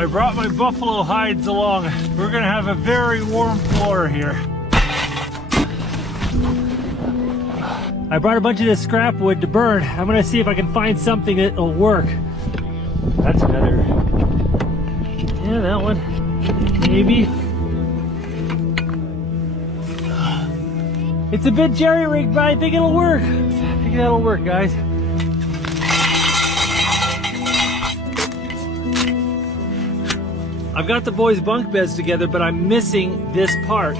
I brought my buffalo hides along. We're gonna have a very warm floor here. I brought a bunch of this scrap wood to burn. I'm gonna see if I can find something that'll work. That's another, yeah, that one, maybe. It's a bit jerry-rigged, but I think it'll work. I think that'll work, guys. I've got the boys' bunk beds together, but I'm missing this part.